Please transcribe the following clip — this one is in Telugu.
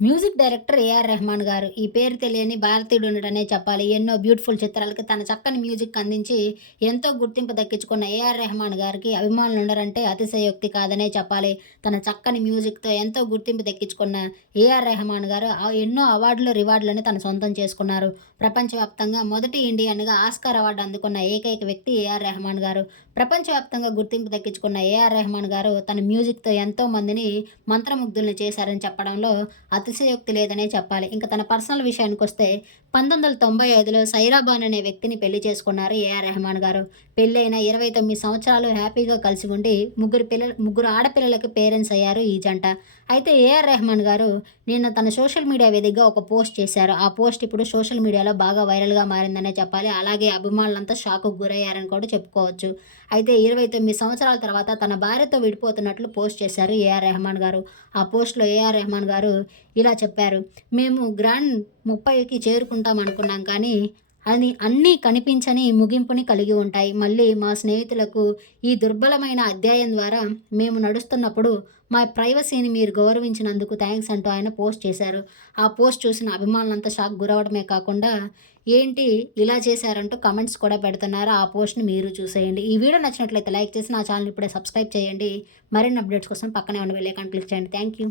మ్యూజిక్ డైరెక్టర్ ఏఆర్ రెహమాన్ గారు. ఈ పేరు తెలియని భారతీయుడు ఉండటనే చెప్పాలి. ఎన్నో బ్యూటిఫుల్ చిత్రాలకి తన చక్కని మ్యూజిక్ అందించి ఎంతో గుర్తింపు దక్కించుకున్న ఏఆర్ రెహమాన్ గారికి అభిమానులు ఉండరంటే అతిశయోక్తి కాదనే చెప్పాలి. తన చక్కని మ్యూజిక్తో ఎంతో గుర్తింపు దక్కించుకున్న ఏఆర్ రెహమాన్ గారు ఆ ఎన్నో అవార్డులు రివార్డులను తన సొంతం చేసుకున్నారు. ప్రపంచవ్యాప్తంగా మొదటి ఇండియన్గా ఆస్కార్ అవార్డు అందుకున్న ఏకైక వ్యక్తి ఏఆర్ రెహమాన్ గారు. ప్రపంచవ్యాప్తంగా గుర్తింపు దక్కించుకున్న ఏఆర్ రెహమాన్ గారు తన మ్యూజిక్తో ఎంతో మందిని మంత్రముగ్ధుల్ని చేశారని చెప్పడంలో అతిశయోక్తి లేదనే చెప్పాలి. ఇంకా తన పర్సనల్ విషయానికి వస్తే పంతొమ్మిది వందల తొంభై ఐదులో సైరాబాన్ అనే వ్యక్తిని పెళ్ళి చేసుకున్నారు ఏఆర్ రెహమాన్ గారు. పెళ్ళైన ఇరవై తొమ్మిది సంవత్సరాలు హ్యాపీగా కలిసి ఉండి ముగ్గురు పిల్లలు ముగ్గురు ఆడపిల్లలకు పేరెంట్స్ అయ్యారు ఈ జంట. అయితే ఏఆర్ రెహమాన్ గారు నిన్న తన సోషల్ మీడియా వేదికగా ఒక పోస్ట్ చేశారు. ఆ పోస్ట్ ఇప్పుడు సోషల్ మీడియాలో బాగా వైరల్గా మారిందనే చెప్పాలి. అలాగే అభిమానులంతా షాక్కు గురయ్యారని కూడా చెప్పుకోవచ్చు. అయితే ఇరవై తొమ్మిది సంవత్సరాల తర్వాత తన భార్యతో విడిపోతున్నట్లు పోస్ట్ చేశారు ఏఆర్ రెహమాన్ గారు. ఆ పోస్ట్లో ఏఆర్ రెహమాన్ గారు ఇలా చెప్పారు మేము గ్రాండ్ ముప్పైకి చేరుకుంటాం అనుకున్నాం కానీ అని అన్నీ కనిపించని ముగింపుని కలిగి ఉంటాయి. మళ్ళీ మా స్నేహితులకు ఈ దుర్బలమైన అధ్యాయం ద్వారా మేము నడుస్తున్నప్పుడు మా ప్రైవసీని మీరు గౌరవించినందుకు థ్యాంక్స్ అంటూ ఆయన పోస్ట్ చేశారు. ఆ పోస్ట్ చూసిన అభిమానులంతా షాక్ గురవడమే కాకుండా ఏంటి ఇలా చేశారంటూ కమెంట్స్ కూడా పెడుతున్నారు. ఆ పోస్ట్ని మీరు చూసేయండి. ఈ వీడియో నచ్చినట్లయితే లైక్ చేసి నా ఛానల్ ఇప్పుడే సబ్స్క్రైబ్ చేయండి. మరిన్ని అప్డేట్స్ కోసం పక్కనే ఉన్న వెళ్ళే క్లిక్ చేయండి. Thank you.